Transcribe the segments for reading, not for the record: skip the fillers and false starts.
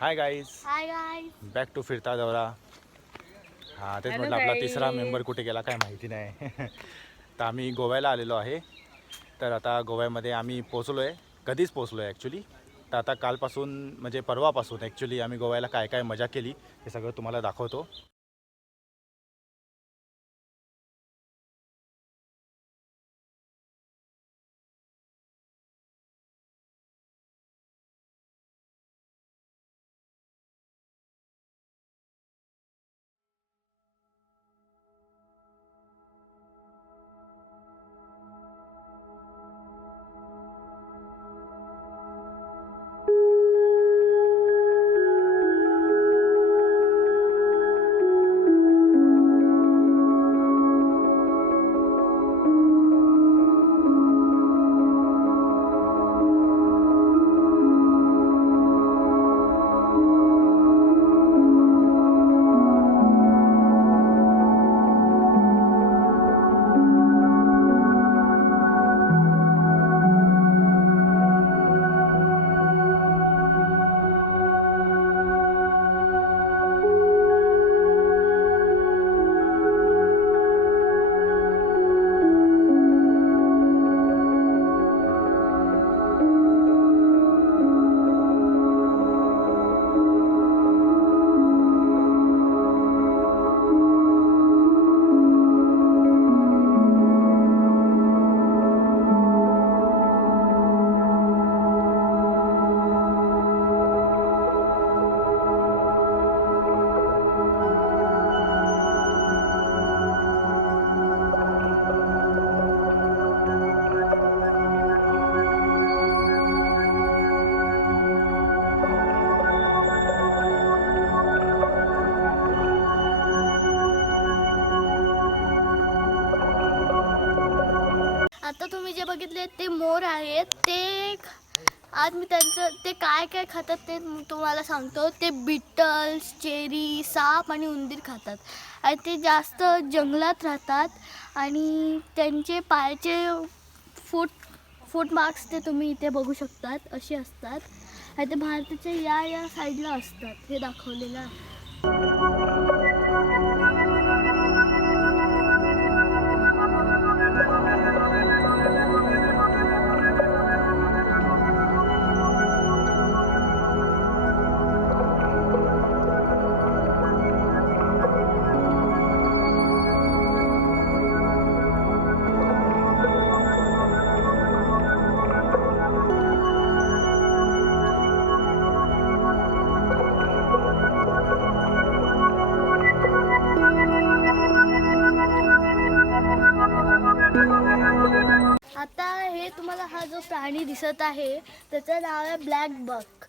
High guys, hi guys, back to फिरता दौरा. हां तेच म्हटलं आपला तिसरा मेंबर कुठे गेला काय माहिती नाही. तर आम्ही गोव्याला आलेलो आहे. तर आता गोव्यामध्ये आम्ही पोचलो आहे, कधीच पोचलो आहे ॲक्च्युली. तर आता कालपासून म्हणजे परवापासून ॲक्च्युली आम्ही गोव्याला काय काय मजा केली हे सगळं तुम्हाला दाखवतो. आता तुम्ही जे बघितले ते मोर आहेत. ते आज मी त्यांचं ते काय काय खातात ते तुम्हाला सांगतो. ते बिटल्स, चेरी, साप आणि उंदीर खातात. आणि ते जास्त जंगलात राहतात. आणि त्यांचे पायाचे फूट मार्क्स ते तुम्ही इथे बघू शकतात असे असतात. आणि ते भारताच्या या साईडला असतात हे दाखवलेलं आहे. आता हे तुम्हाला हा जो प्राणी दिसत आहे त्याचं नाव आहे ब्लॅक बक.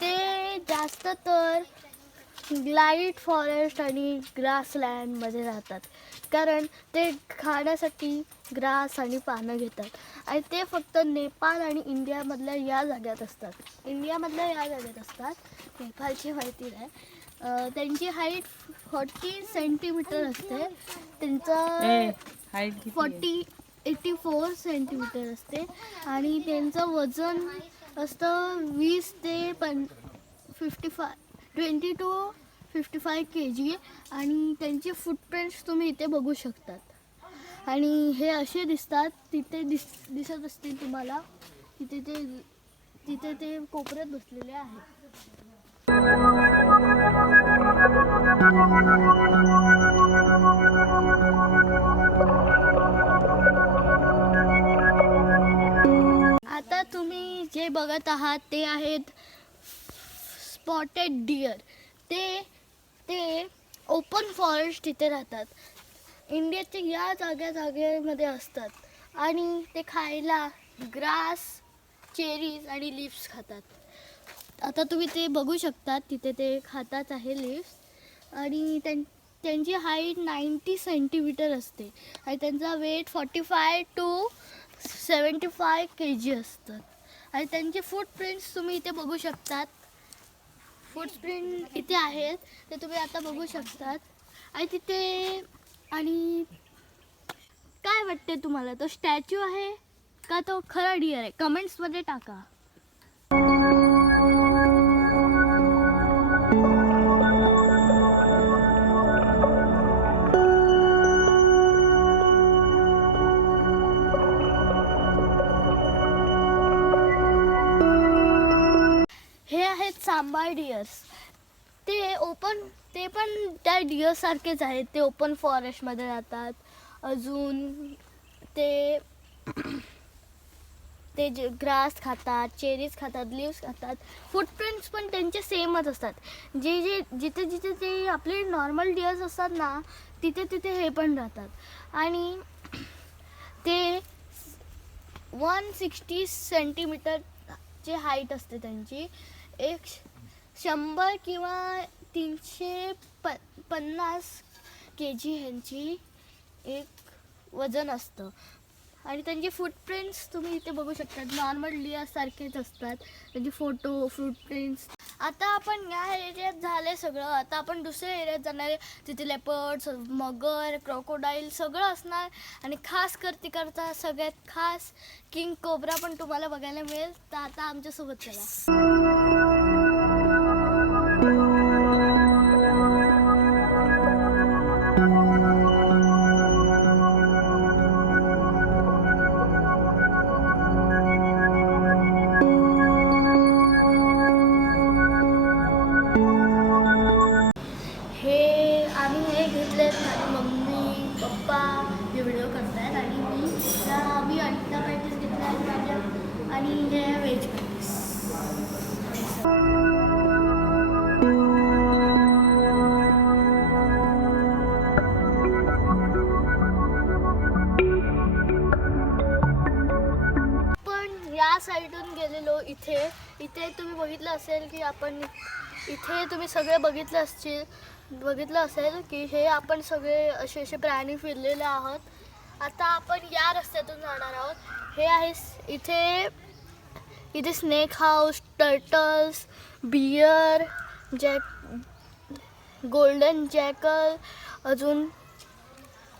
ते जास्त तर लाईट फॉरेस्ट आणि ग्रासलँडमध्ये राहतात. कारण ते खाण्यासाठी ग्रास आणि पानं घेतात. आणि ते फक्त नेपाळ आणि इंडियामधल्या या जाग्यात असतात. नेपाळची माहिती नाही. त्यांची हाईट 40 सेंटीमीटर असते. त्यांचं हाईट 84 सेंटीमीटर असते. आणि त्यांचं वजन असतं 20 ते 20 to 55 kg. आणि त्यांचे फुटप्रिंट्स तुम्ही इथे बघू शकतात. आणि हे असे दिसतात. तिथे दिसत असतील तुम्हाला. तिथे ते कोपऱ्यात बसलेले आहेत. आता तुम्ही जे बघत आहात ते आहेत स्पॉटेड डिअर. ते ओपन फॉरेस्ट इथे राहतात. इंडियाच्या या जागेमध्ये असतात. आणि ते खायला ग्रास, चेरीज आणि लिव्स खातात. आता तुम्ही ते बघू शकतात. तिथे ते खातात आहे लिव्स. आणि त्यांची हाईट 90 सेंटीमीटर असते. आणि त्यांचा वेट 45 to 75 kg असतात. आणि त्यांचे फुटप्रिंट्स तुम्ही इथे बघू शकतात. फुटप्रिंट इथे आहेत ते तुम्ही आता बघू शकतात. आणि तिथे आणि काय वाटते तुम्हाला, तो स्टॅच्यू आहे का तो खरा डिअर आहे? कमेंट्समध्ये टाका. सांबाळ डिअर्स. ते पण त्या डिअरसारखेच आहेत. ते ओपन फॉरेस्टमध्ये राहतात. अजून ते जे ग्रास खातात, चेरीज खातात, लिव्स खातात. फुटप्रिंट्स पण त्यांचे सेमच असतात. जिथे जिथे ते आपले नॉर्मल डिअर्स असतात ना, तिथे तिथे हे पण राहतात. आणि ते 160 सेंटीमीटरची हाईट असते त्यांची. 100 किंवा 350 kg ह्यांची एक वजन असतं. आणि त्यांचे फुटप्रिंट्स तुम्ही इथे बघू शकता. नॉर्मल डिअरसारखेच असतात त्यांचे फुटप्रिंट्स. आता आपण या एरियात झाले सगळं. आता आपण दुसऱ्या एरियात जाणार आहे. तिथे लेपर्ड्स, मगर, क्रोकोडाईल सगळं असणार. आणि खास करता सगळ्यात खास किंग कोब्रा पण तुम्हाला बघायला मिळेल. तर आता आमच्यासोबत चला. आम्ही हे घेतलेत. माझी मम्मी पप्पा हे व्हिडिओ करतायत. आणि मी अंडा पॅटीस घेतल्या आहेत माझ्या. आणि हे व्हेज पॅटीस. पण या साईडून गेलेलो. इथे तुम्ही बघितलं असेल की इथे तुम्ही सगळे बघितलं असेल की हे आपण सगळे असे प्राणी फिरलेले आहोत. आता आपण या रस्त्यातून जाणार आहोत. हे आहे इथे snake house, turtles, bear, golden jackal, अजून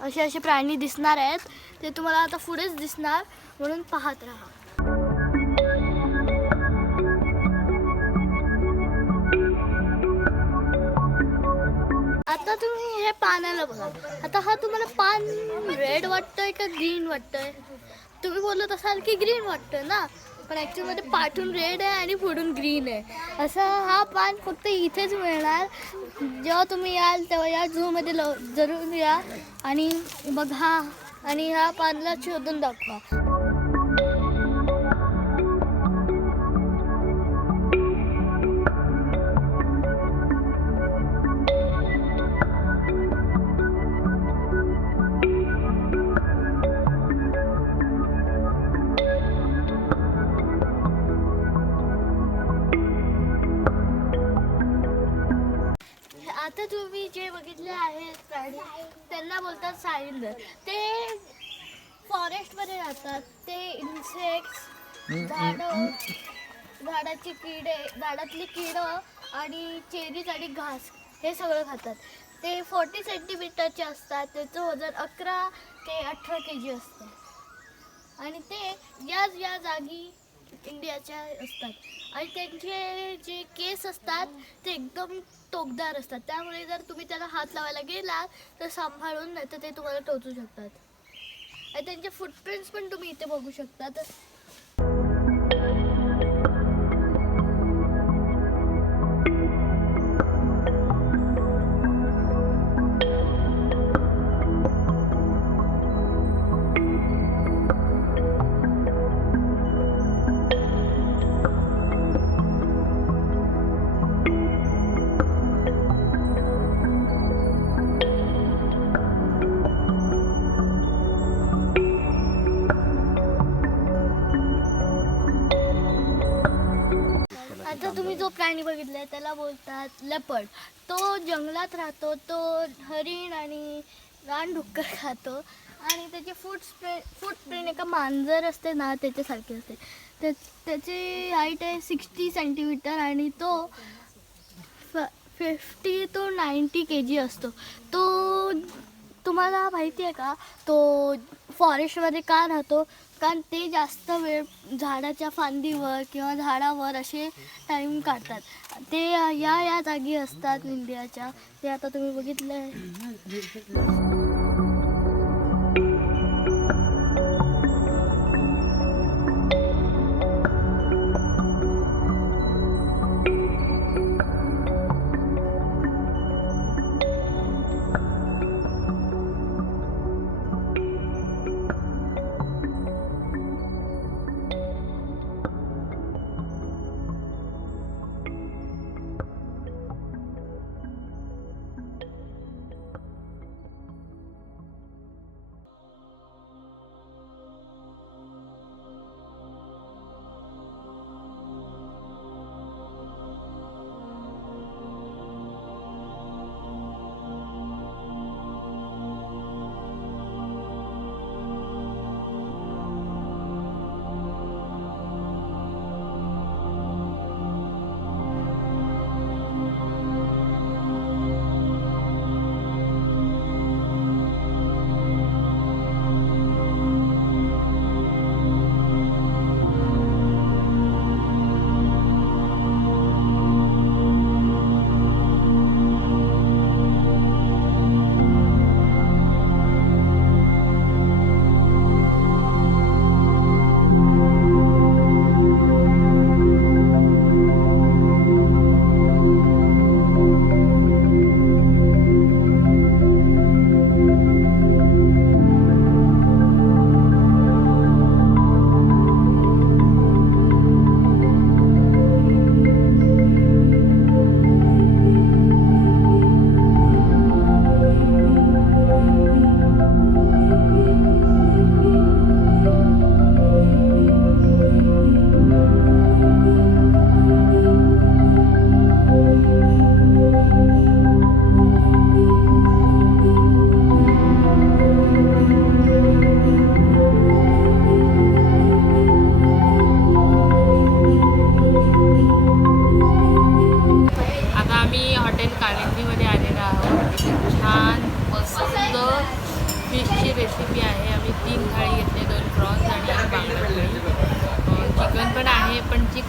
असे प्राणी दिसणार आहेत. ते तुम्हाला आता पुढेच दिसणार, म्हणून पाहत राहा. आता तुम्ही हे पानाला बघा. आता हा तुम्हाला पान रेड वाटतंय का ग्रीन वाटतंय? तुम्ही बोलत असाल की ग्रीन वाटतंय ना, पण ॲक्च्युअलमध्ये पाठून रेड आहे आणि पुढून ग्रीन आहे. असं हा पान फक्त इथेच मिळणार. जेव्हा तुम्ही याल तेव्हा या झूमध्ये जरूर या आणि बघा आणि ह्या पानला शोधून दाखवा. आता तुम्ही जे बघितले आहेत प्राणी त्यांना बोलतात सायंदर. ते फॉरेस्टमध्ये राहतात. ते इन्सेक्ट्स, झाडातली किडं आणि चेरीज आणि घास हे सगळं खातात. ते 40 सेंटीमीटरचे असतात. त्याचं वजन 11 ते 18 kg असतं. आणि ते या जागी इंडियाच्या असतात. आणि त्यांचे जे केस असतात ते एकदम टोकदार असतात. त्यामुळे जर तुम्ही त्याला हात लावायला गेला तर सांभाळून, नाही तर ते तुम्हाला टोचू शकतात. आणि त्यांचे फुटप्रिंट्स पण तुम्ही इथे बघू शकता. आता तुम्ही जो प्राणी बघितलाय त्याला बोलतात लेपर्ड. तो जंगलात राहतो. तो हरिण आणि रानडुक्कर खातो. आणि त्याचे फुटप्रिंट एका मांजर असते ना त्याच्यासारखे असते. त्याची हाईट आहे 60 सेंटीमीटर आणि तो 50 to 90 kg असतो. तो तुम्हाला माहिती आहे का तो फॉरेस्टमध्ये का राहतो? कारण ते जास्त वेळ झाडाच्या फांदीवर किंवा झाडावर असे टाईम काढतात. ते या जागी असतात इंडियाच्या. ते आता तुम्ही बघितलं आहे.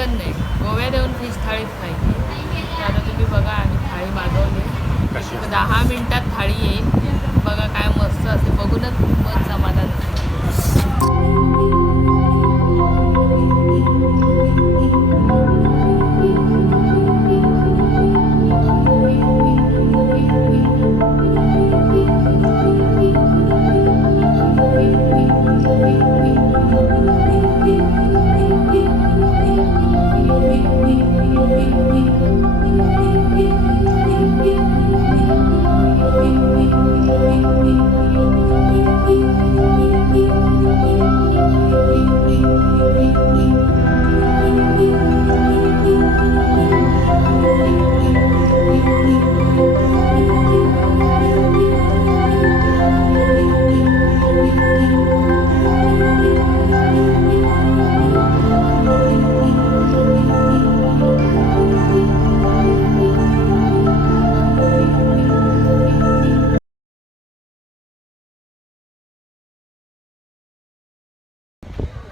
चिकन नाही, गोव्यात येऊन फिश थाळीच खायची. तर आता तुम्ही बघा आम्ही थाळी मागवली. कशी 10 मिनिटात थाळी येईल. बघा काय मस्त असते, बघूनच मन समाधान होतं.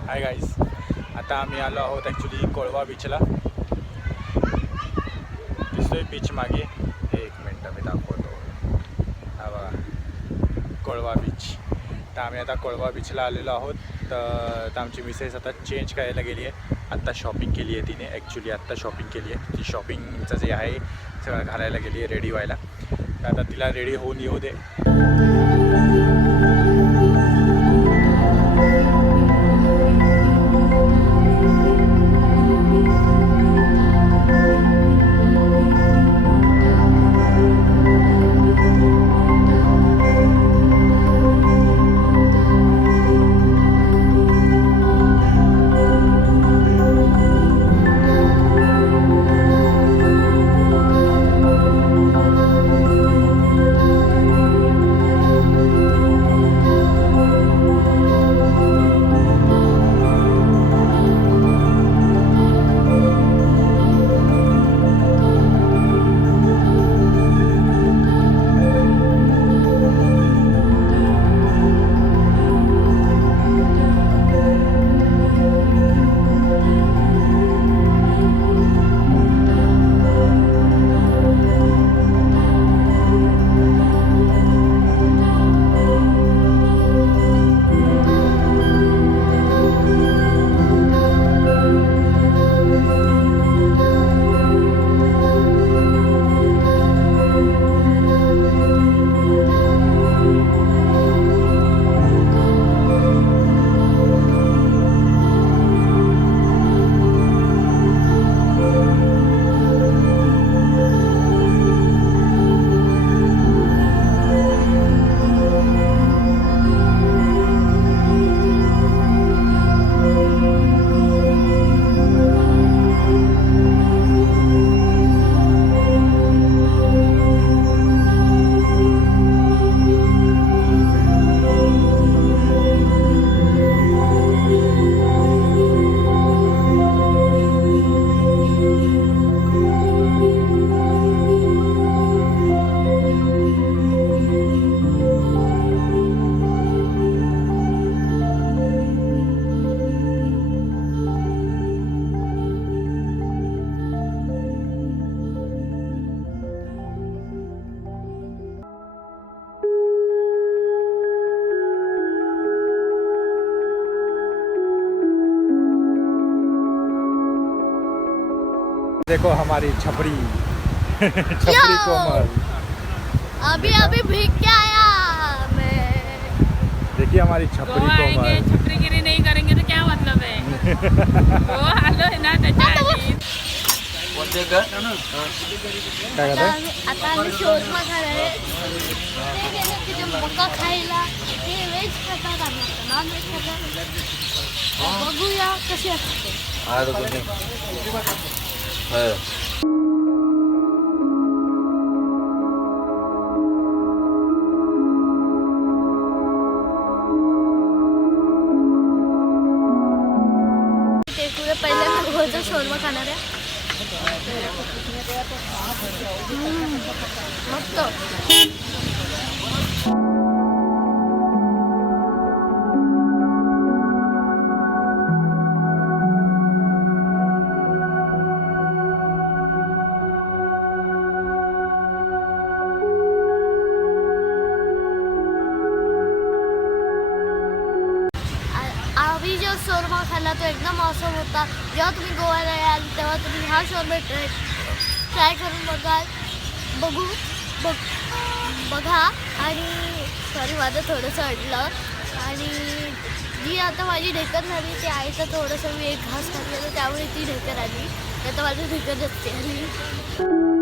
हाय गाईज, आता आम्ही आलो आहोत ॲक्च्युली कोळवा बीचला. दिसतोय बीच मागे, एक मिनटं मी दाखवतो. हा बघा कोळवा बीच. तर आम्ही आता कोळवा बीचला आलेलो आहोत. तर आमची मिसेस आता चेंज करायला गेली आहे. आत्ता शॉपिंग केली आहे तिने, ॲक्च्युली आत्ता शॉपिंग केली आहे. ती शॉपिंगचं जे आहे सगळं घालायला गेली आहे रेडी व्हायला. तर आता तिला रेडी होऊन येऊ दे. देखो हमारी छपरी छपरी कोमल, अभी अभी भीग के आया मैं। देखिए हमारी छपरी गोवा आएंगे, कोमल. छपरीगिरी नहीं करेंगे तो क्या मतलब है? गोवा आलो है ना त्याच्या आधी. काय करताय? आता आम्ही शोरमा खाणार आहे. ते गेले तिथे मका खायला. ते व्हेज खातात, आम्ही नॉन व्हेज खातात. बघूया कशी असते. ते पुढे पहिल्यांदा गोव्याचा शोरमा खाणार आहे. मस्त. खाल्ला तो एकदम ऑसम होता. जेव्हा तुम्ही गोव्याला याल तेव्हा तुम्ही हा शॉर्बेट ट्राय करून बघा. आणि सॉरी माझं थोडंसं अडलं. आणि जी आता माझी ढेकर झाली ती आईचं थोडंसं मी एक घास खाल्लेलं त्यामुळे ती ढेकर आली. नाही तर माझी ढेकर नसते आली.